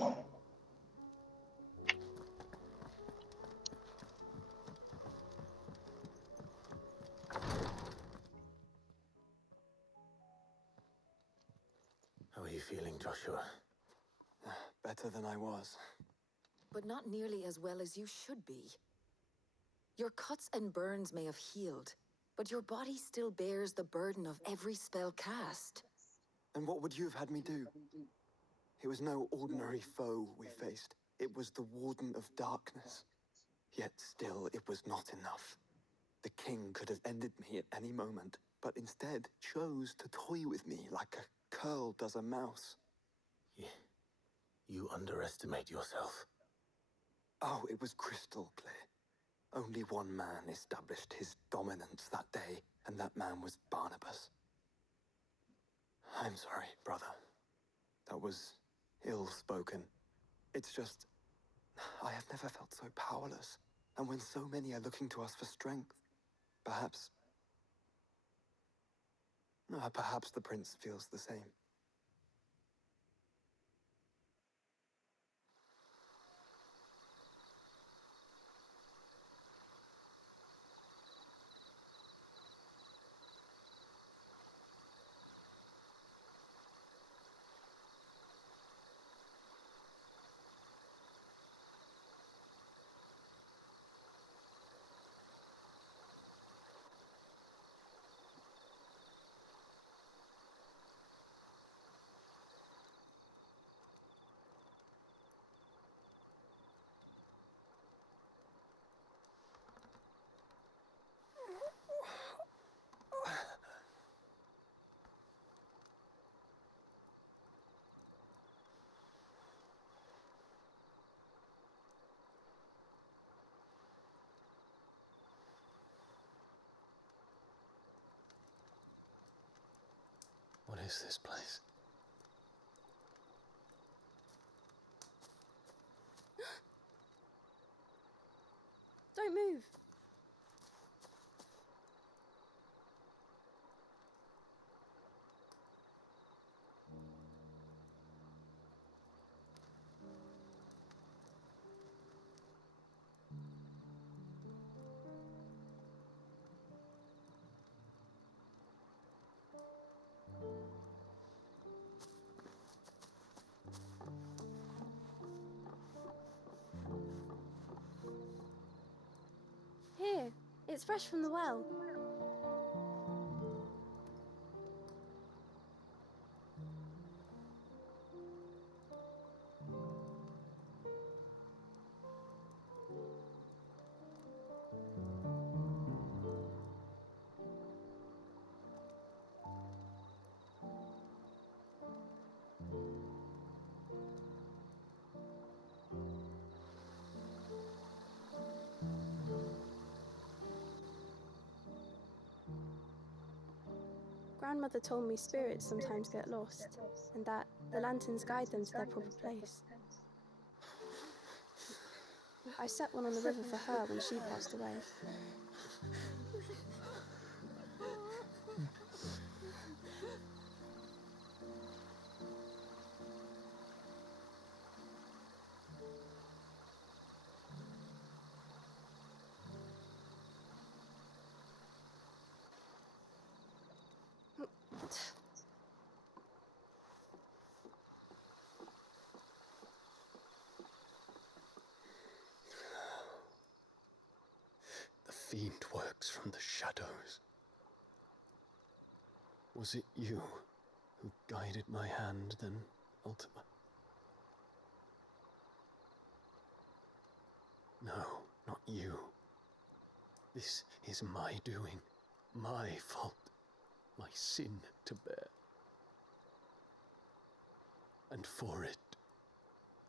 How are you feeling, Joshua? Better than I was. But not nearly as well as you should be. Your cuts and burns may have healed, but your body still bears the burden of every spell cast. And what would you have had me do? It was no ordinary foe we faced. It was the Warden of Darkness. Yet still, it was not enough. The king could have ended me at any moment, but instead chose to toy with me like a curl does a mouse. You underestimate yourself. Oh, it was crystal clear. Only one man established his dominance that day, and that man was Barnabas. I'm sorry, brother. That was ill-spoken. It's just, I have never felt so powerless. And when so many are looking to us for strength, perhaps the prince feels the same. What is this place? Don't move. Here, it's fresh from the well. Grandmother told me spirits sometimes get lost, and that the lanterns guide them to their proper place. I set one on the river for her when she passed away. The fiend works from the shadows. Was it you who guided my hand, then Ultima? No, not you. This is my doing, my fault, my sin to bear. And for it,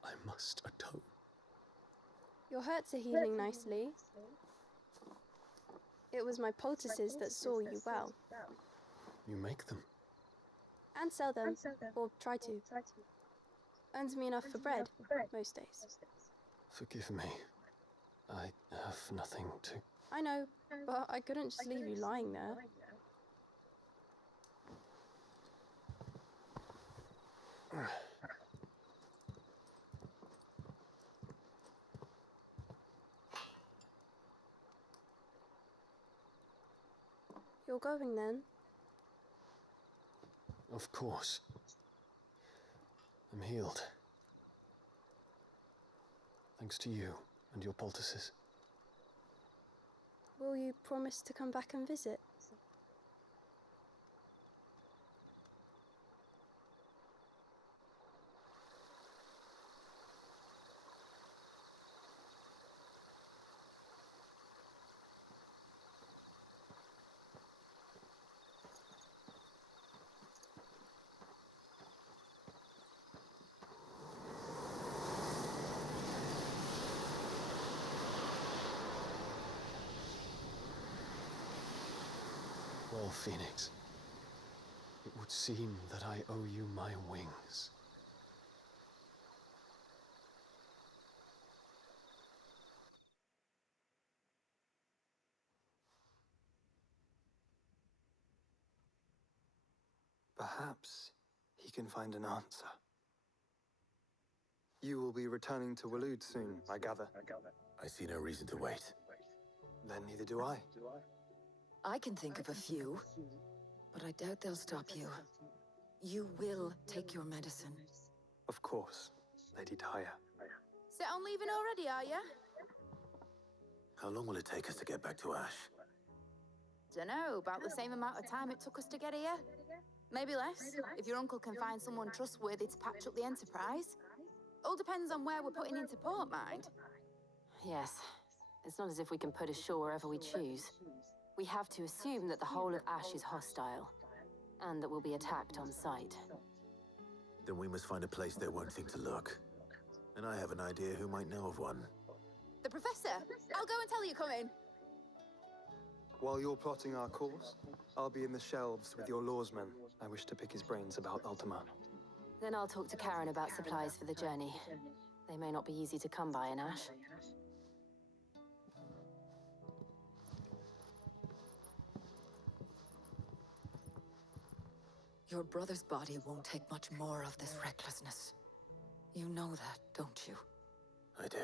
I must atone. Your hurts are healing nicely. It was my poultices that saw you well. You make them. And sell them, or try to. Earns me enough for bread, most days. Forgive me. I have nothing to... I know, but I couldn't just leave you lying there. You're going then? Of course. I'm healed. Thanks to you and your poultices. Will you promise to come back and visit? Well, Phoenix, it would seem that I owe you my wings. Perhaps he can find an answer. You will be returning to Waloed soon, I gather. I see no reason to wait. Then neither do I. I can think of a few, but I doubt they'll stop you. You will take your medicine. Of course, Lady Daya. Set on leaving already, are ya? How long will it take us to get back to Ash? Dunno, about the same amount of time it took us to get here. Maybe less, if your uncle can find someone trustworthy to patch up the Enterprise. All depends on where we're putting into port, mind. Yes. It's not as if we can put ashore wherever we choose. We have to assume that the whole of Ash is hostile, and that we'll be attacked on sight. Then we must find a place they won't think to look. And I have an idea who might know of one. The Professor! I'll go and tell you coming! While you're plotting our course, I'll be in the shelves with your lawsman. I wish to pick his brains about Ultima. Then I'll talk to Karen about supplies for the journey. They may not be easy to come by in Ash. Your brother's body won't take much more of this recklessness. You know that, don't you? I do.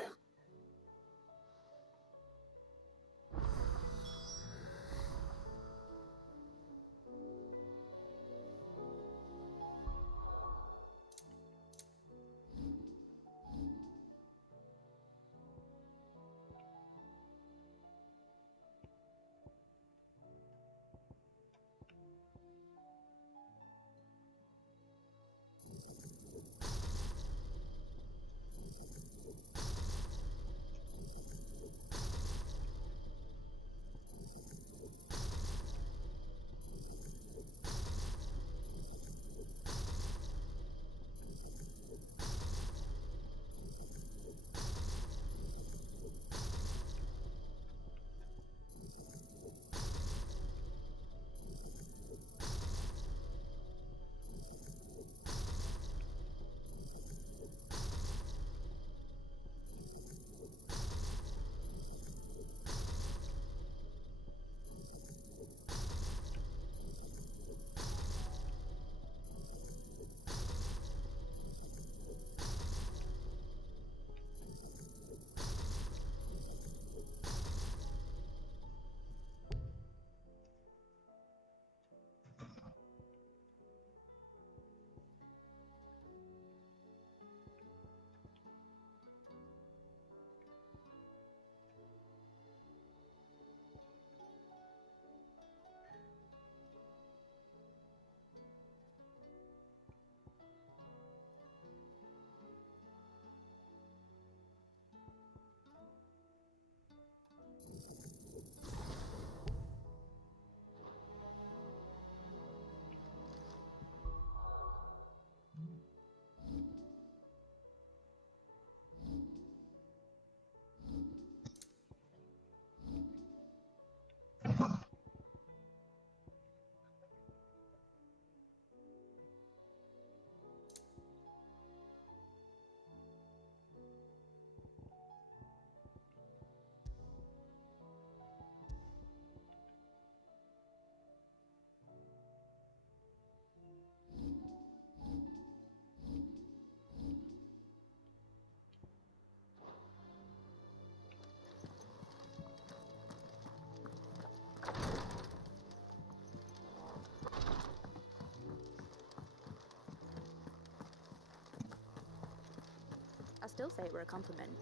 I still say it were a compliment.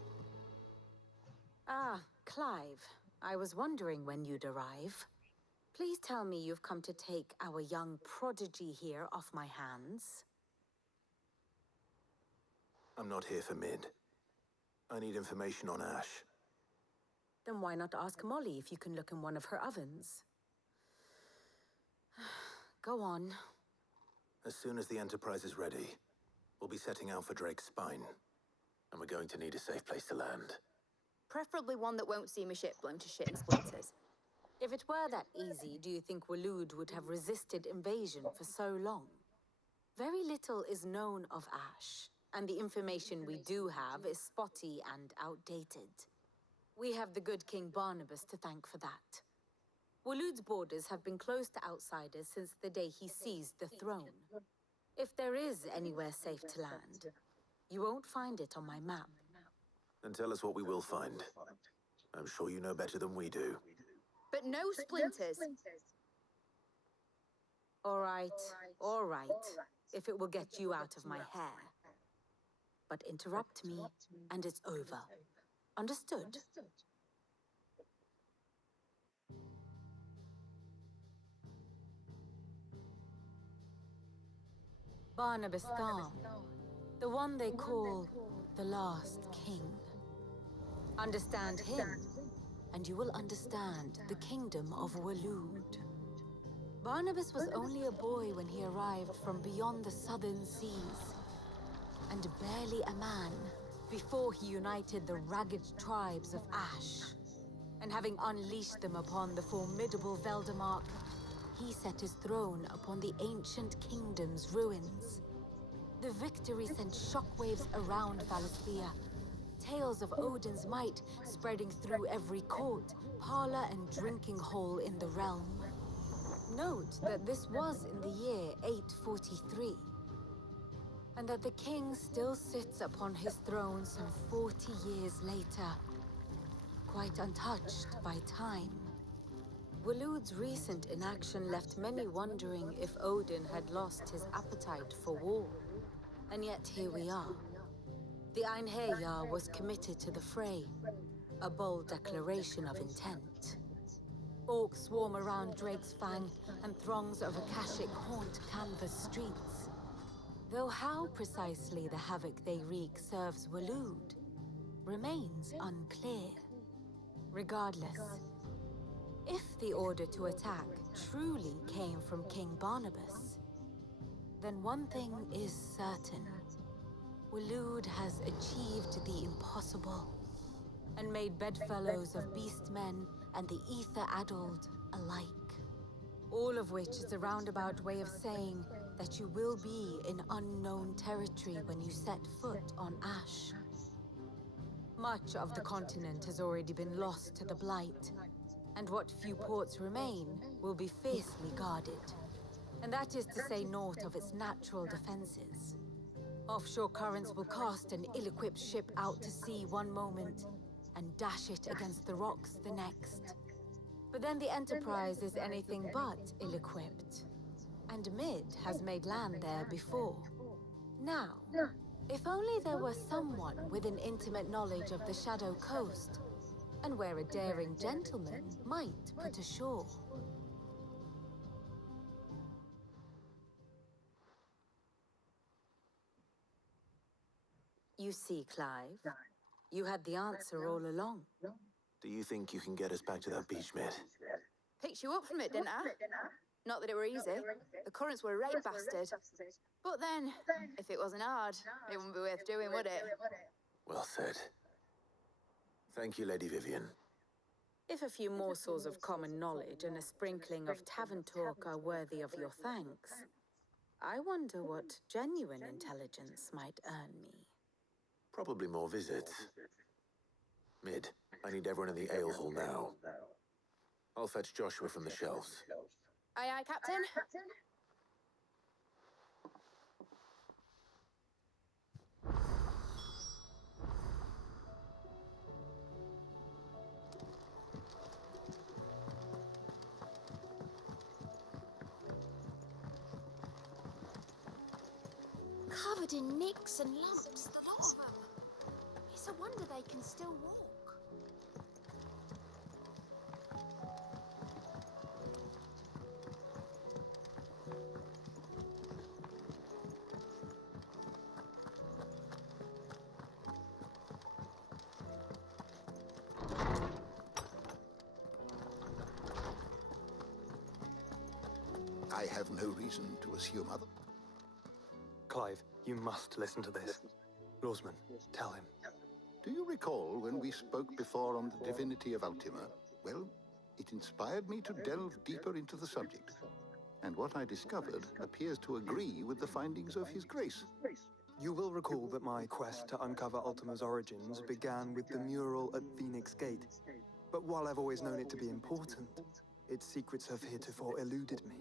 Ah, Clive. I was wondering when you'd arrive. Please tell me you've come to take our young prodigy here off my hands. I'm not here for Mid. I need information on Ash. Then why not ask Molly if you can look in one of her ovens? Go on. As soon as the Enterprise is ready, we'll be setting out for Drake's Spine. And we're going to need a safe place to land. Preferably one that won't see my ship blown to shit and splinters. If it were that easy, do you think Waloed would have resisted invasion for so long? Very little is known of Ash, and the information we do have is spotty and outdated. We have the good King Barnabas to thank for that. Waloed's borders have been closed to outsiders since the day he seized the throne. If there is anywhere safe to land, you won't find it on my map. Then tell us what we will find. I'm sure you know better than we do. But no splinters. All right, if it will get you out of my hair. But interrupt me, and it's over. Understood? Barnabas Thom, the one they call the last king. Understand him, and you will understand the kingdom of Waloed. Barnabas was only a boy when he arrived from beyond the southern seas, and barely a man before he united the ragged tribes of Ash. And having unleashed them upon the formidable Veldamark, he set his throne upon the ancient kingdom's ruins. The victory sent shockwaves around Valisthea, tales of Odin's might spreading through every court, parlor, and drinking hole in the realm. Note that this was in the year 843, and that the king still sits upon his throne some 40 years later, quite untouched by time. Waloed's recent inaction left many wondering if Odin had lost his appetite for war. And yet here we are. The Einherjar was committed to the fray, a bold declaration of intent. Orcs swarm around Drake's Fang, and throngs of Akashic haunt canvas streets. Though how precisely the havoc they wreak serves Waloed remains unclear. Regardless, if the order to attack truly came from King Barnabas, then one thing is certain. Waloed has achieved the impossible, and made bedfellows of beastmen and the ether-addled alike. All of which is a roundabout way of saying that you will be in unknown territory when you set foot on Ash. Much of the continent has already been lost to the Blight, and what few ports remain will be fiercely guarded. And that is to say naught of its natural defenses. Offshore currents will cast an ill-equipped ship out to sea one moment, and dash it against the rocks the next. But then the Enterprise is anything but ill-equipped. And Mid has made land there before. Now, if only there were someone with an intimate knowledge of the Shadow Coast, and where a daring gentleman might put ashore. You see, Clive, you had the answer all along. Do you think you can get us back to that beach, Mid? Picked you up from it, didn't I? Not that it were easy. The currents were a right bastard. But then, if it wasn't hard, it wouldn't be worth doing, would it? Well said. Thank you, Lady Vivian. If a few morsels of common knowledge and a sprinkling of tavern talk are worthy of your thanks, I wonder what genuine intelligence might earn me. Probably more visits. Mid, I need everyone in the ale hall now. I'll fetch Joshua from the shelves. Aye, aye, Captain. Covered in nicks and lumps, the lot of them. they can still walk. I have no reason to assume other. Clive, you must listen to this. Lawsman, tell him. Do you recall when we spoke before on the divinity of Ultima? Well, it inspired me to delve deeper into the subject. And what I discovered appears to agree with the findings of His Grace. You will recall that my quest to uncover Ultima's origins began with the mural at Phoenix Gate. But while I've always known it to be important, its secrets have heretofore eluded me.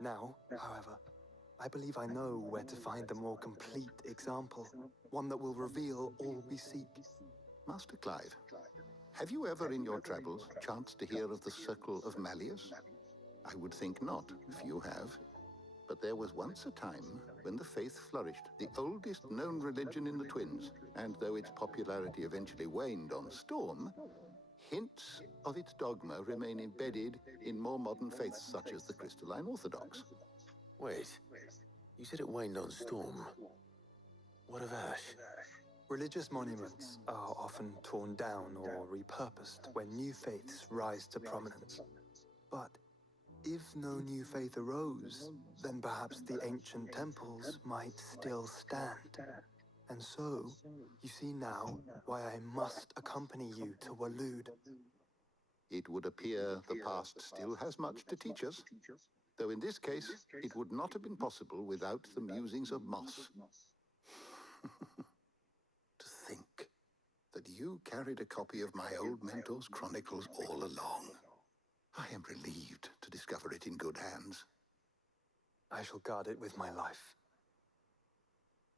Now, however, I believe I know where to find the more complete example, one that will reveal all we seek. Master Clive, have you ever in your travels chanced to hear of the Circle of Malleus? I would think not, if you have. But there was once a time when the faith flourished, the oldest known religion in the Twins, and though its popularity eventually waned on Storm, hints of its dogma remain embedded in more modern faiths such as the Crystalline Orthodox. Wait, you said it waned on Storm. What of Ash? Religious monuments are often torn down or repurposed when new faiths rise to prominence. But if no new faith arose, then perhaps the ancient temples might still stand. And so, you see now why I must accompany you to Waloed. It would appear the past still has much to teach us, though in this case, it would not have been possible without the musings of Moss. To think that you carried a copy of my old mentor's chronicles all along. I am relieved to discover it in good hands. I shall guard it with my life.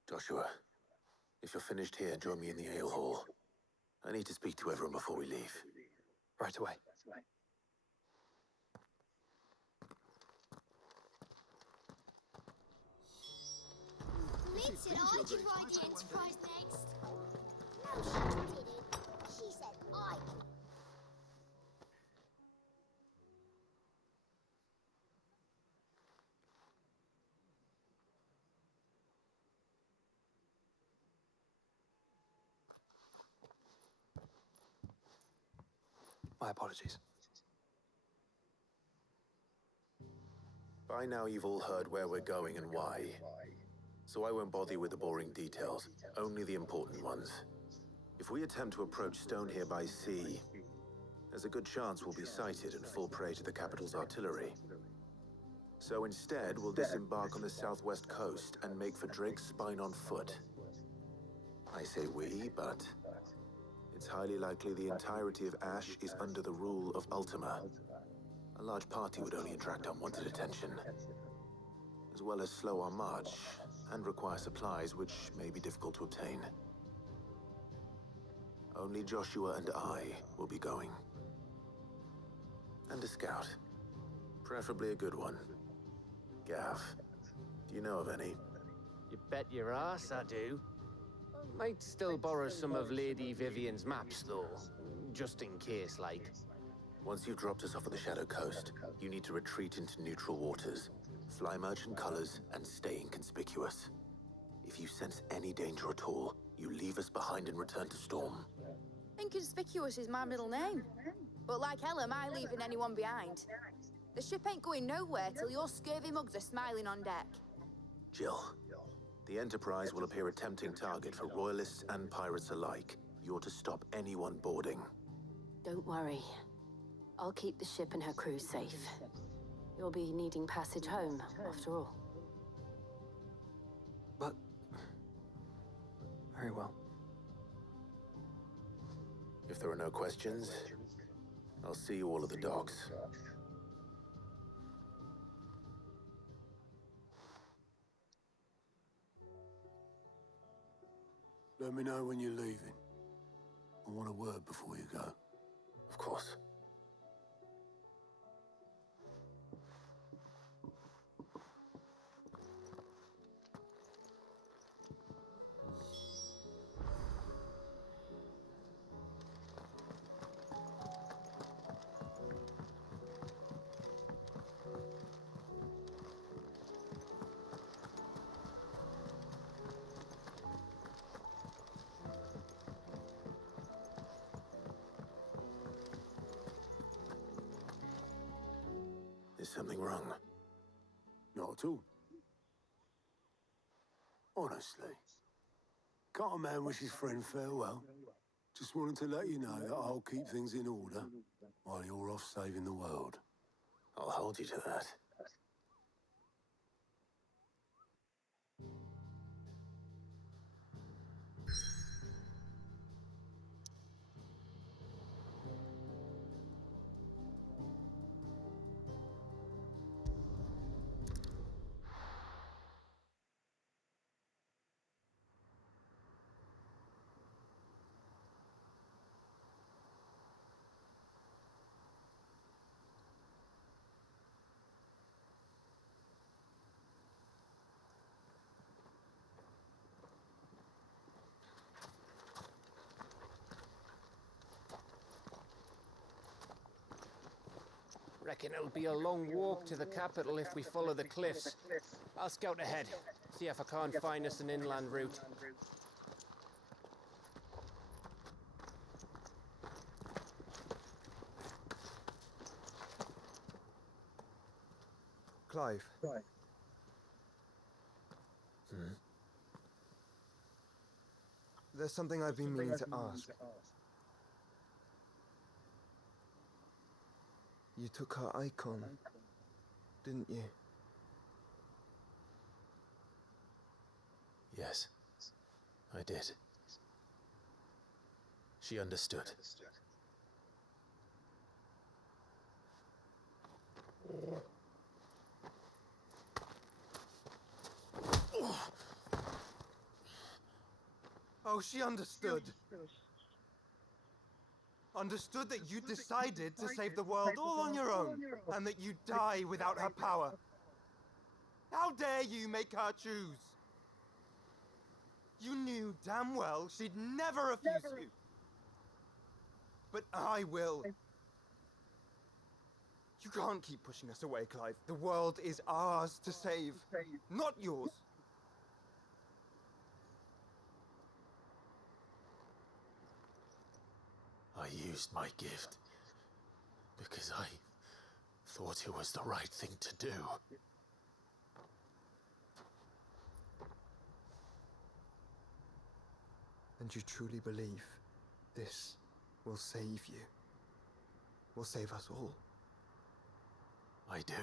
Joshua, if you're finished here, join me in the ale hall. I need to speak to everyone before we leave. Right away. Lynn said I could ride the Enterprise next. No, she didn't. She said I could. My apologies. By now you've all heard where we're going and why. So I won't bother you with the boring details, only the important ones. If we attempt to approach Stone here by sea, there's a good chance we'll be sighted and fall prey to the capital's artillery. So instead, we'll disembark on the southwest coast and make for Drake's Spine on foot. I say we, but it's highly likely the entirety of Ash is under the rule of Ultima. A large party would only attract unwanted attention, as well as slow our march and require supplies which may be difficult to obtain. Only Joshua and I will be going. And a scout. Preferably a good one. Gav, do you know of any? You bet your ass I do. Might still borrow some of Lady Vivian's maps, though. Just in case, like. Once you've dropped us off at the Shadow Coast, you need to retreat into neutral waters, fly merchant colors, and stay inconspicuous. If you sense any danger at all, you leave us behind and return to Storm. Inconspicuous is my middle name. But like hell am I leaving anyone behind. The ship ain't going nowhere till your scurvy mugs are smiling on deck. Jill, the Enterprise will appear a tempting target for royalists and pirates alike. You're to stop anyone boarding. Don't worry. I'll keep the ship and her crew safe. You'll be needing passage home, after all. But... very well. If there are no questions, I'll see you all at the docks. Let me know when you're leaving. I want a word before you go. Of course. something wrong? Not at all. Honestly. Can't a man wish his friend farewell? Just wanted to let you know that I'll keep things in order while you're off saving the world. I'll hold you to that. Reckon it'll be a long walk to the capital if we follow the cliffs. I'll scout ahead, see if I can't find us an inland route. Clive. There's something I've been meaning to ask. You took her icon, didn't you? Yes, I did. She understood. Oh, she understood. Understood that you decided to save the world all on your own, and that you'd die without her power. How dare you make her choose? You knew damn well she'd never refuse you. But I will. You can't keep pushing us away, Clive. The world is ours to save, not yours. I used my gift because I thought it was the right thing to do. And you truly believe this will save you? Will save us all? I do.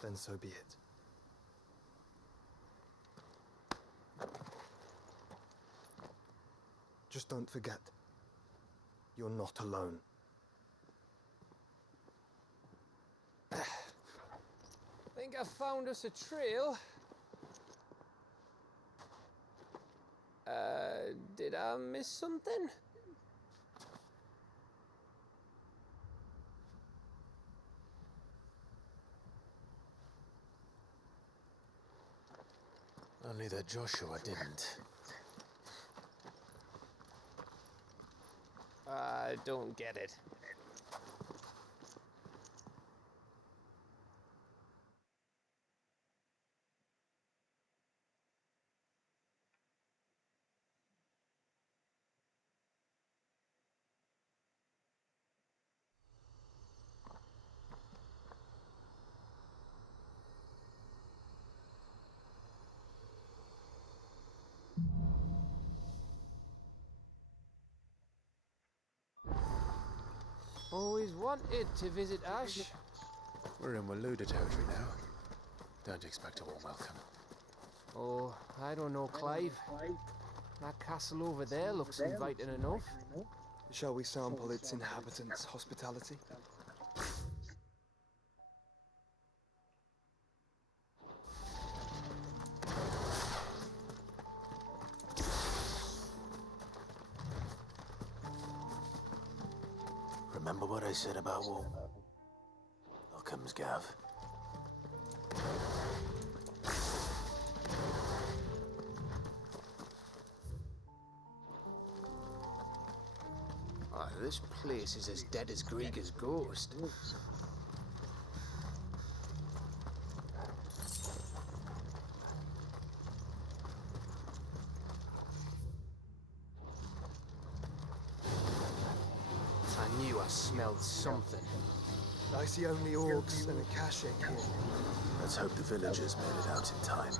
Then so be it. Just don't forget, you're not alone. Think I found us a trail. Did I miss something? Only that Joshua didn't. I don't get it. Always wanted to visit Ash. We're in Waluda territory now. Don't expect a warm welcome. Oh, I don't know, Clive. That castle over there looks inviting enough. Shall we sample its inhabitants' hospitality? Remember what I said about welcomes, Gav. Ah, this place is as dead as Grieger's ghost. something. I see only orcs and a cache here. Let's hope the villagers made it out in time.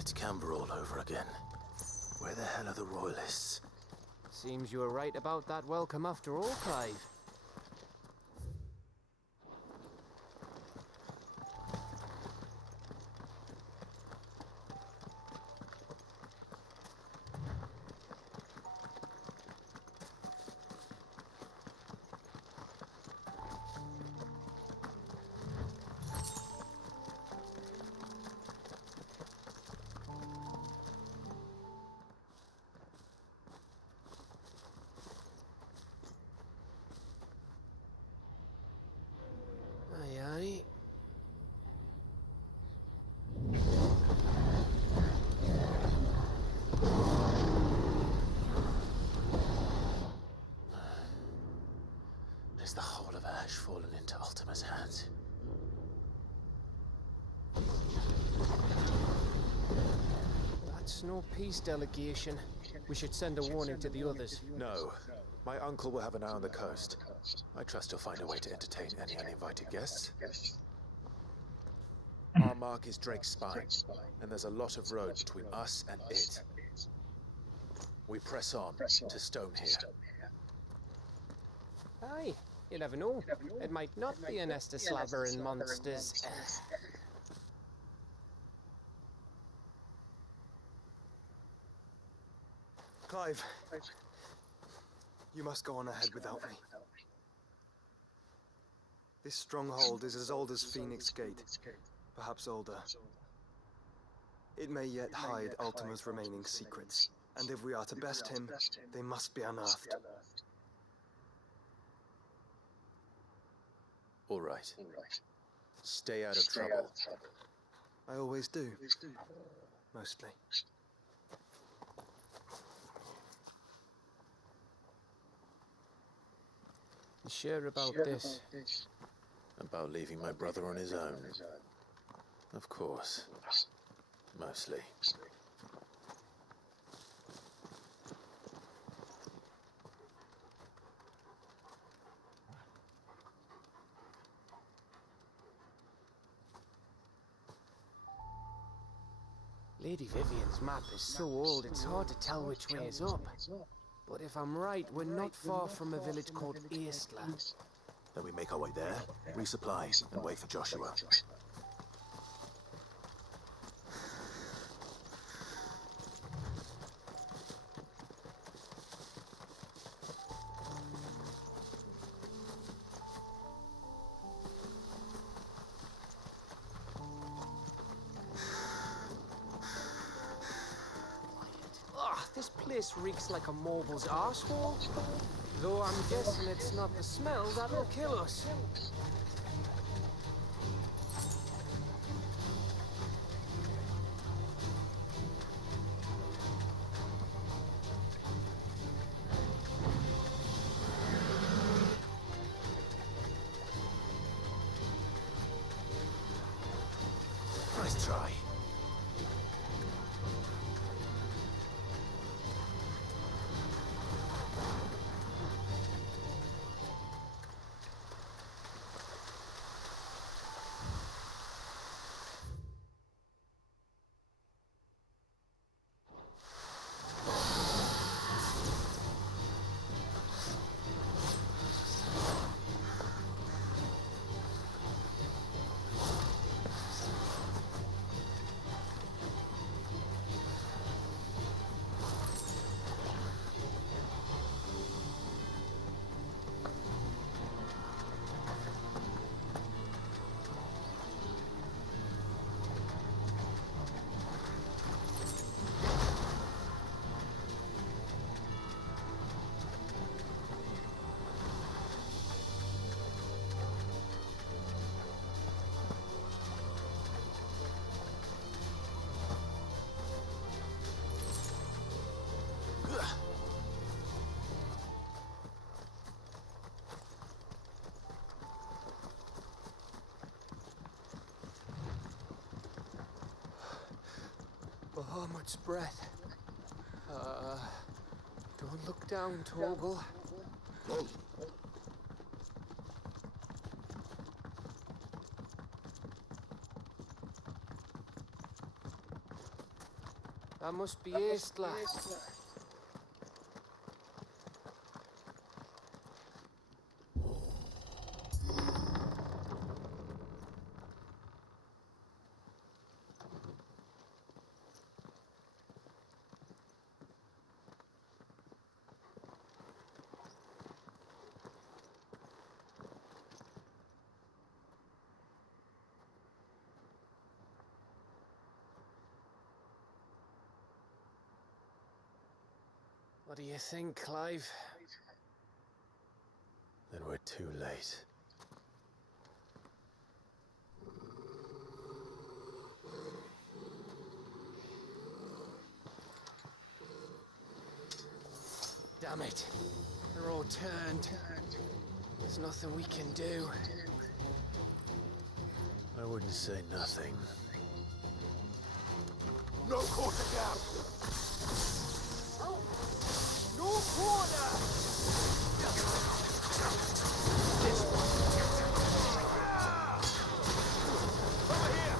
It's Camber all over again. Where the hell are the royalists? Seems you were right about that welcome after all, Clive. Aye, aye. Is the whole of Ash fallen into Ultima's hands? That's no peace delegation. We should send a warning to the others. No. My uncle will have an eye on the coast. I trust he'll find a way to entertain any uninvited guests. Our mark is Drake's Spine, and there's a lot of road between us and it. We press on to Stonehere. Aye, you never know. It might not be a nest of slabbering monsters. Clive, you must go on ahead without me. This stronghold is as old as Phoenix Gate, perhaps older. It may yet hide Ultima's remaining secrets, and if we are to best him, they must be unearthed. All right. Stay out of trouble. I always do. Mostly. You sure about this? About leaving my brother on his own. Of course. Mostly. Lady Vivian's map is so old it's hard to tell which way is up. But if I'm right, we're not far from a village called Eastla. Then we make our way there, resupply, and wait for Joshua. place reeks like a moble's arsehole. Though I'm guessing it's not the smell that'll kill us. Nice try. Bahamut's breath. Don't look down, Torgal. That must be Aistla. What do you think, Clive? Then we're too late. Damn it. They're all turned. There's nothing we can do. I wouldn't say nothing. No quarter gap! No corner! Over here!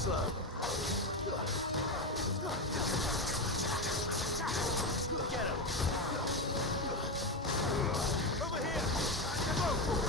slow. Get him! Over here! Go!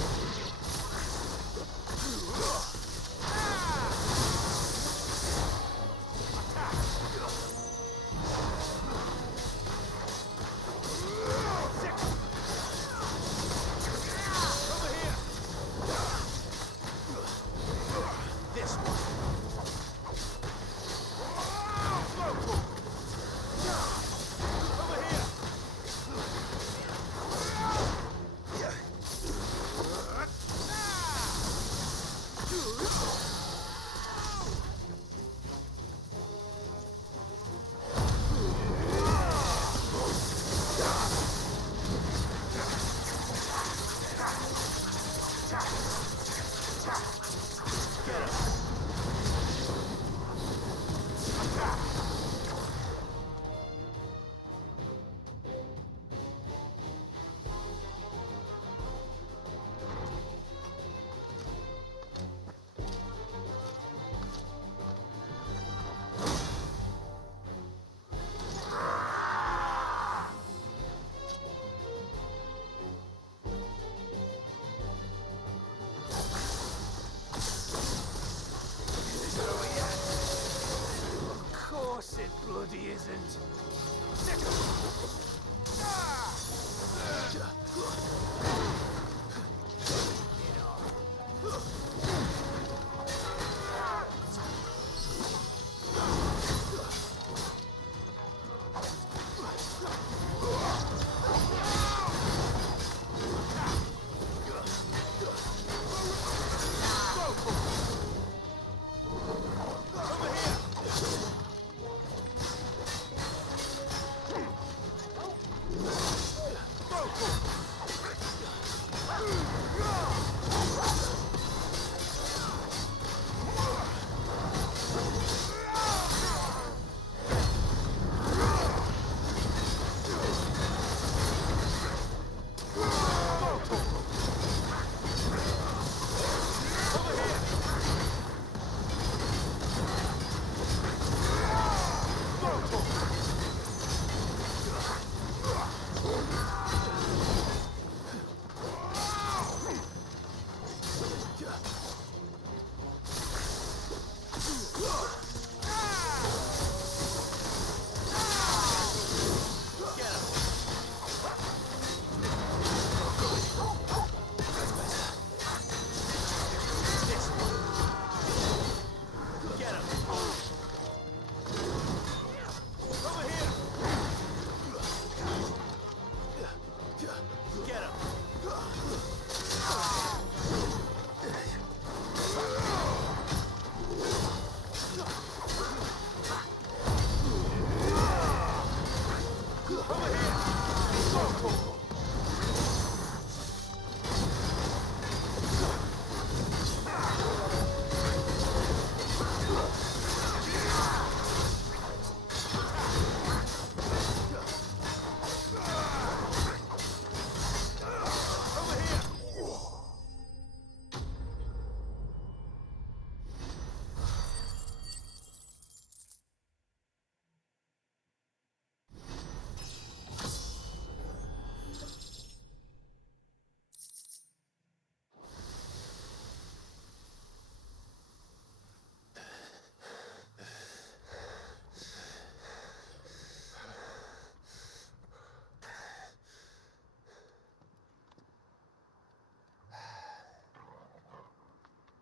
Bloody isn't.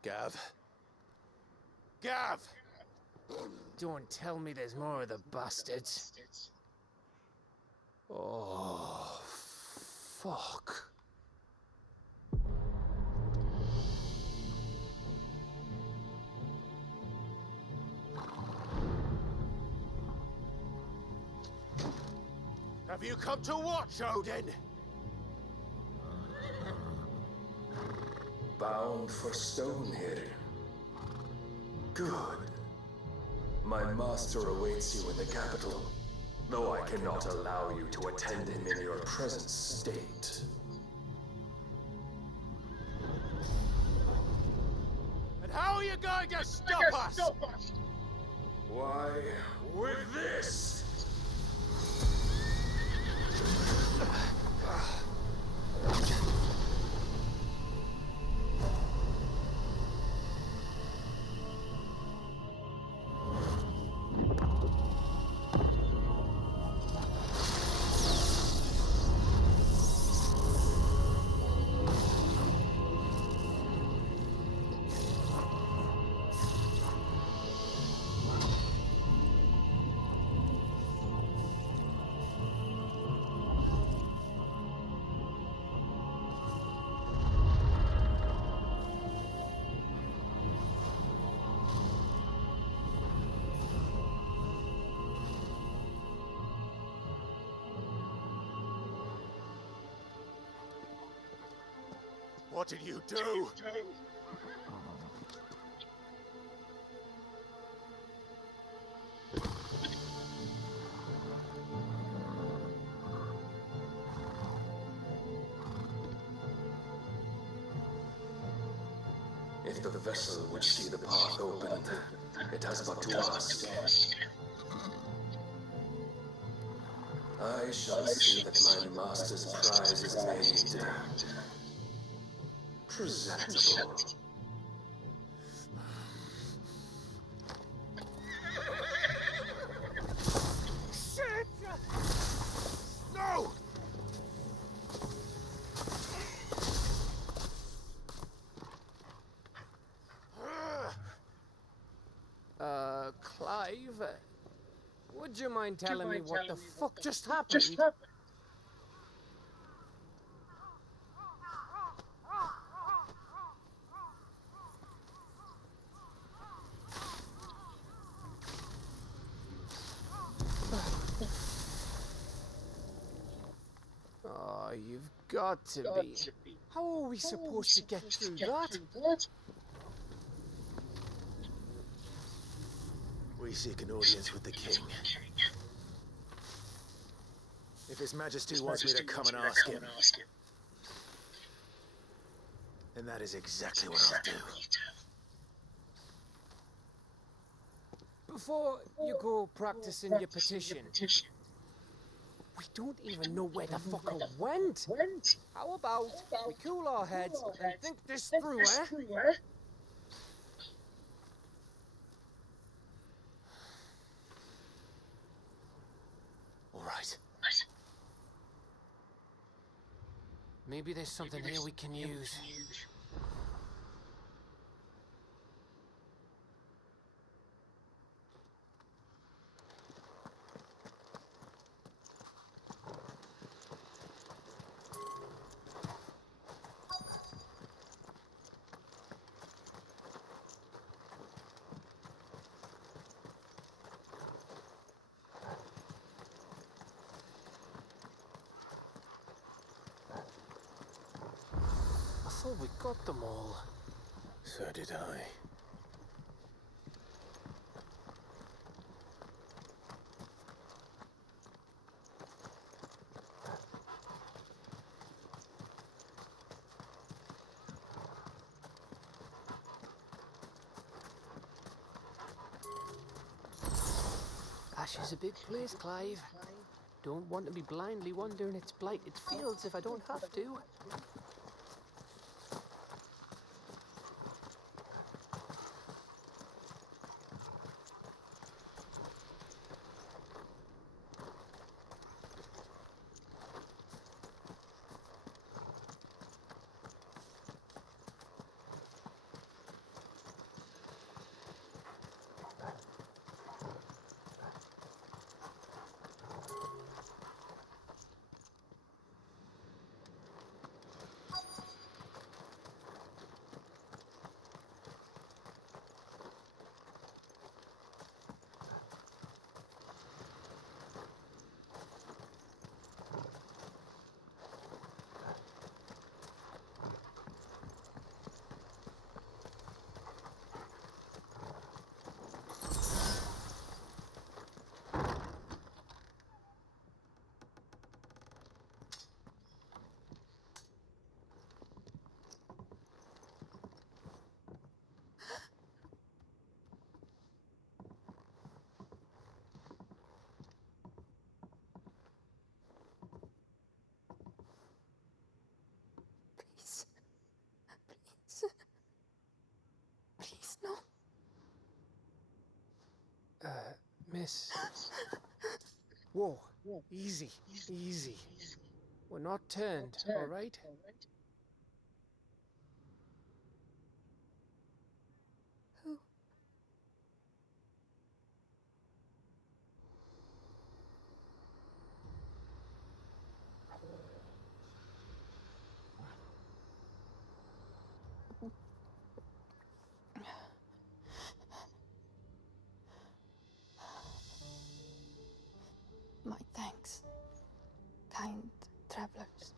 Gav? Gav! Don't tell me there's more of the bastards. Oh, fuck. Have you come to watch, Odin? Bound for Stonehill. Good. My master awaits you in the capital, though I cannot allow you to attend him in your present state. And how are you going to stop us? Why, with this! What did you do? If the vessel would see the path opened, it has but to ask. I shall see that my master's prize is made presentable. Shit! No! Clive, would you mind telling me what the fuck just happened? Oh, you've got to be. How are we supposed to get through that? We seek an audience with the king. If His Majesty wants me to come and ask him, then that is exactly what I'll do. Before you go practicing your petition, we don't even know where the fucker went. How about we cool our heads and think this through, eh? All right. Maybe there's something here we can use. I thought we got them all. So did I. Ash is a big place, Clive. Don't want to be blindly wandering its blighted fields if I don't have to. Miss. Whoa. Easy. Easy. We're not turned, all right? Who? My thanks, kind travelers.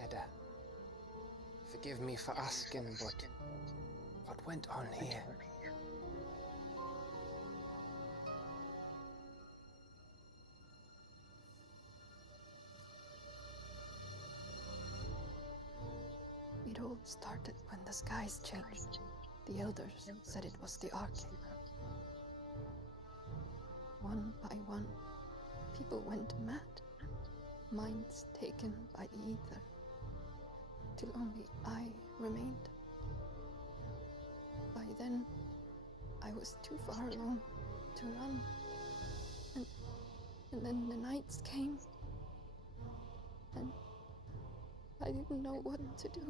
Edda, forgive me for asking, but what went on here? It all started when the skies changed. The elders said it was the Arcade. One by one, people went mad. Minds taken by the ether. Till only I remained. By then, I was too far along to run. And then the nights came. And I didn't know what to do.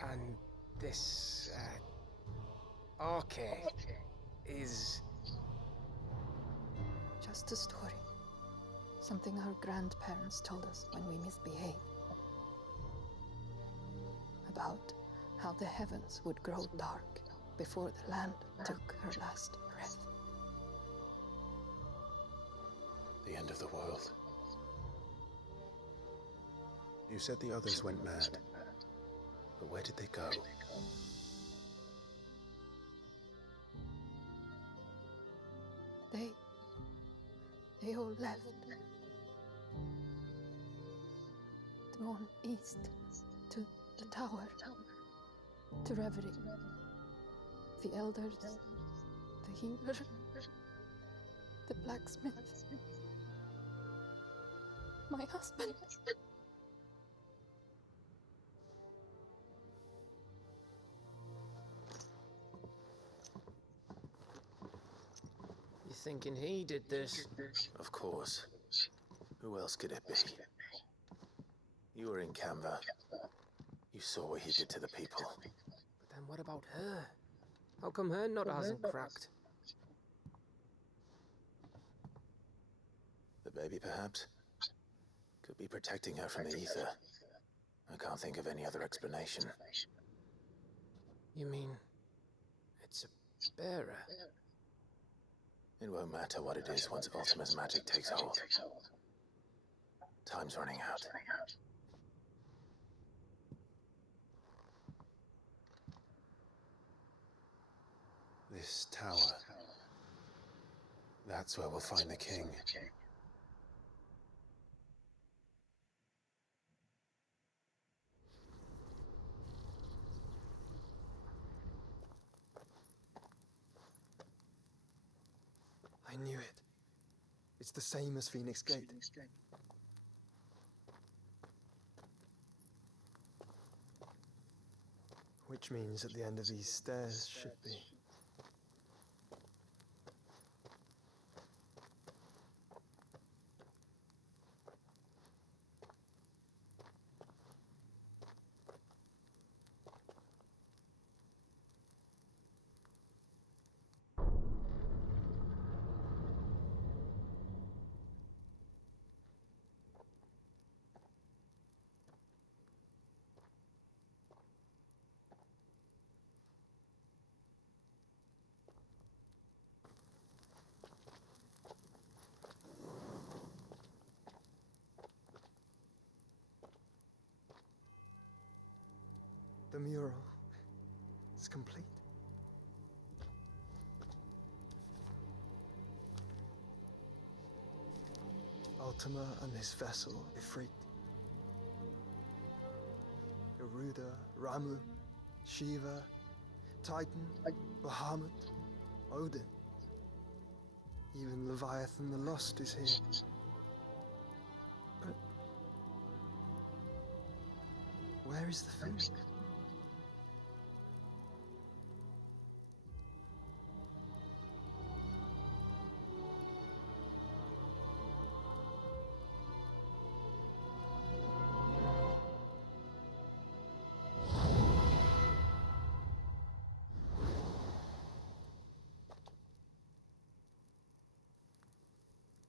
And this, arcade is... Just a story. Something our grandparents told us when we misbehaved. About how the heavens would grow dark before the land took her last breath. The end of the world. You said the others went mad. But where did they go? They all left. Drawn east to the tower. To Reverie. The elders. The healer. The blacksmith. My husband. You thinking he did this? Of course. Who else could it be? You were in Canva. You saw what he did to the people. But then what about her? How come her nut hasn't cracked? The baby, perhaps? Could be protecting her from the ether. I can't think of any other explanation. You mean... it's a bearer? It won't matter what it is once Ultima's magic takes hold. Time's running out. This tower. That's where we'll find the king. I knew it. It's the same as Phoenix Gate. Which means at the end of these stairs should be... The mural is complete. Ultima and his vessel, Ifrit. Garuda, Ramu, Shiva, Titan, Bahamut, Odin. Even Leviathan the Lost is here. But where is the Phoenix?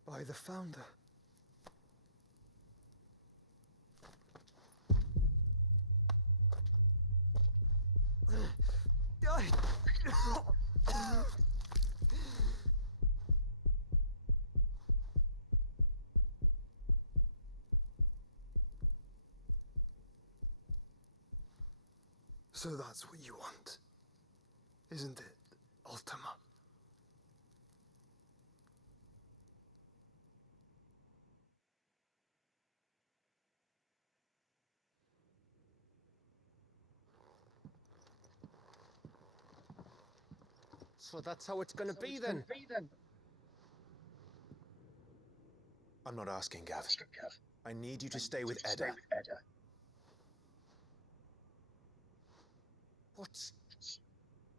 By the Founder. So that's what you want, isn't it, Ultima? So that's how it's gonna be then. I'm not asking, Gav. I need you to stay with Edda. What?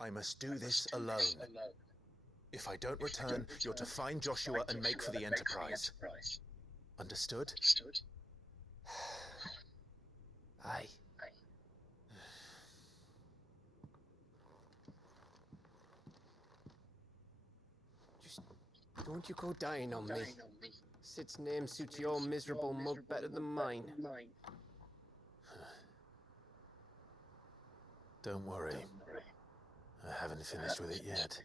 I must do this alone. If I don't return, you're to find Joshua and make for the Enterprise. Understood? Aye. Just don't you go dying on me. Sid's name suits your miserable mug better than mine. Don't worry. I haven't finished with it yet.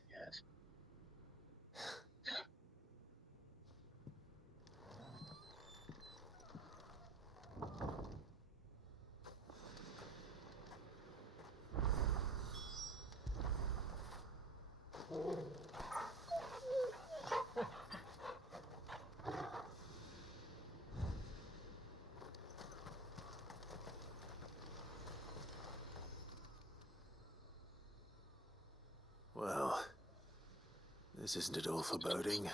Well, this isn't at all foreboding.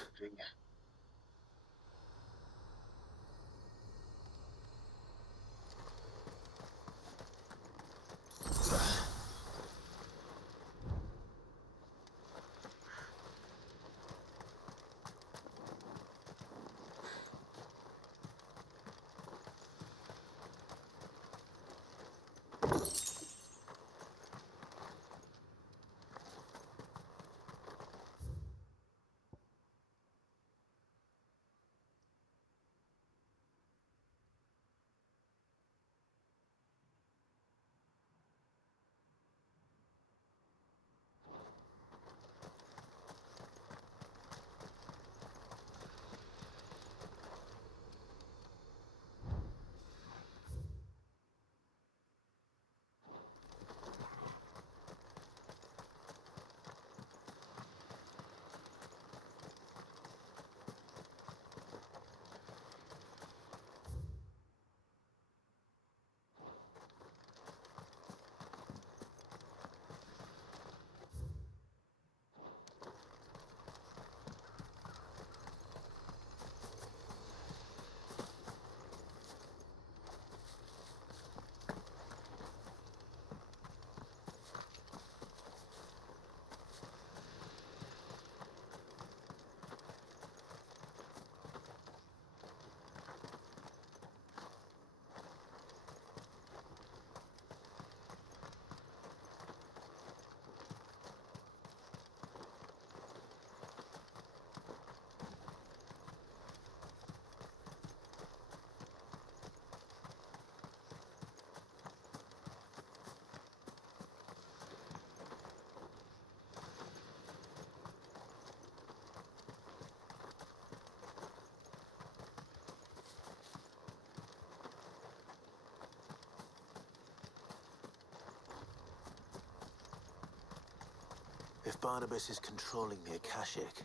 If Barnabas is controlling the Akashic,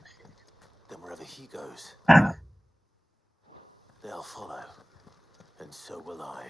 then wherever he goes, they'll follow. And so will I.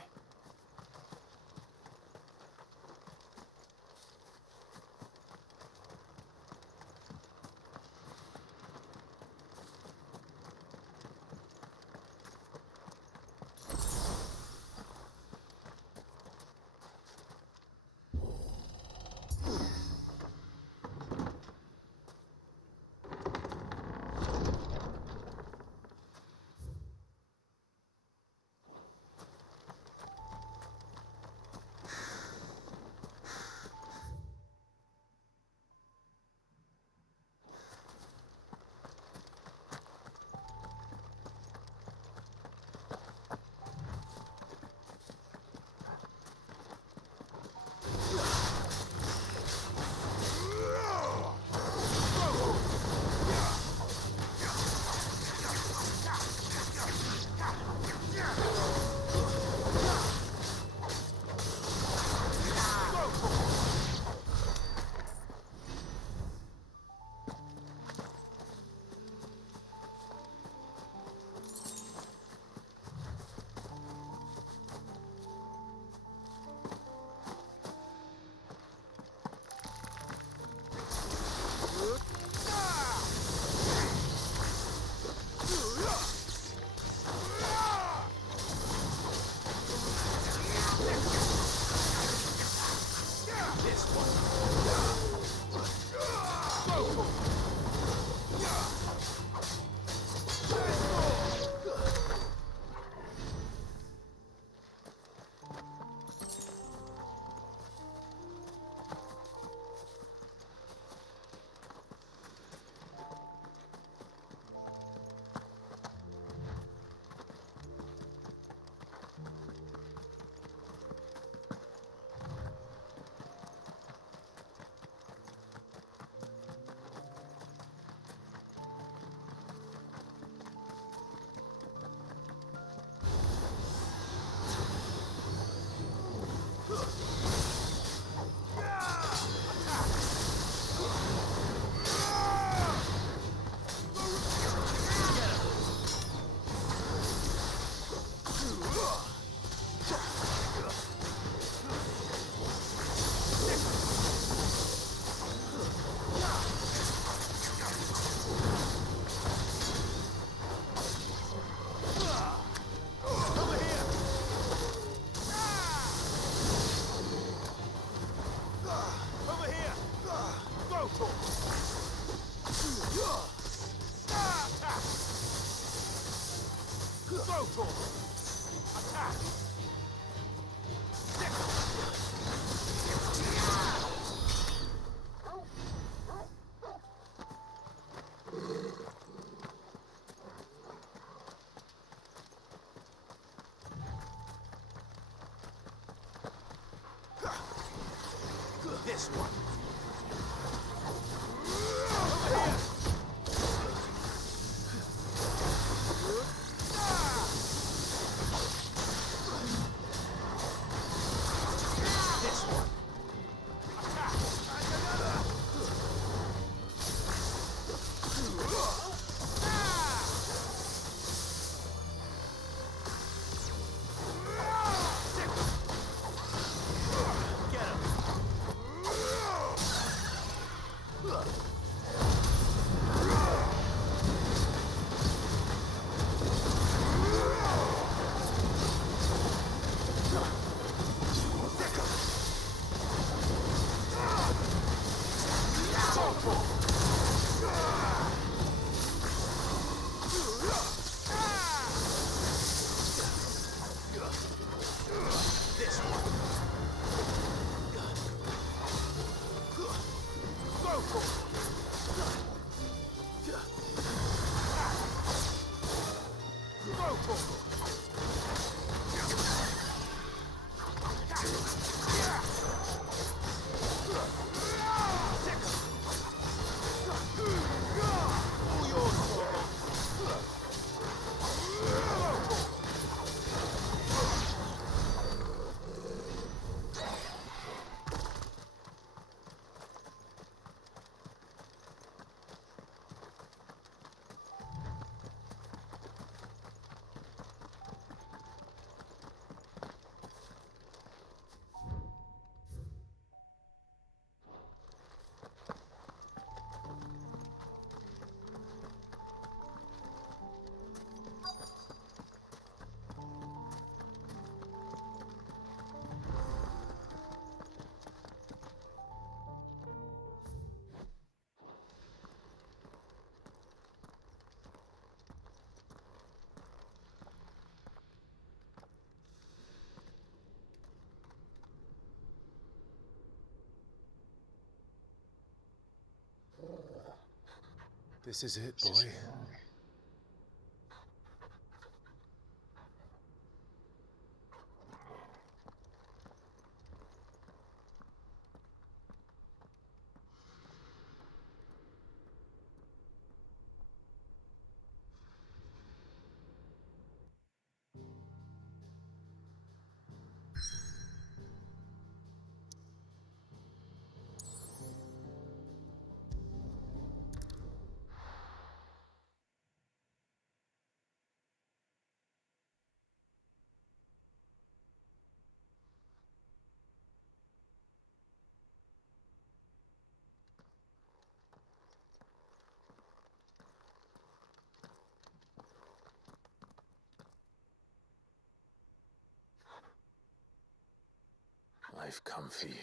This one. This is it, boy. I've come for you,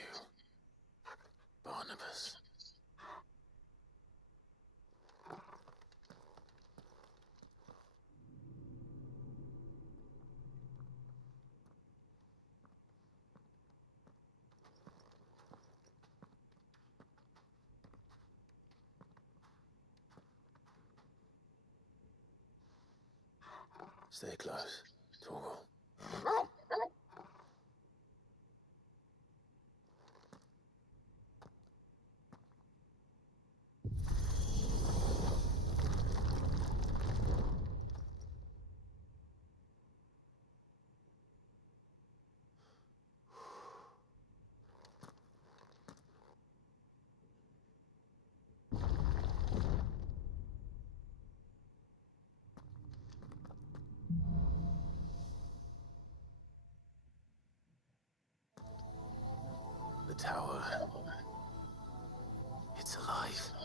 Barnabas. Stay close, Torgal. The tower. It's alive.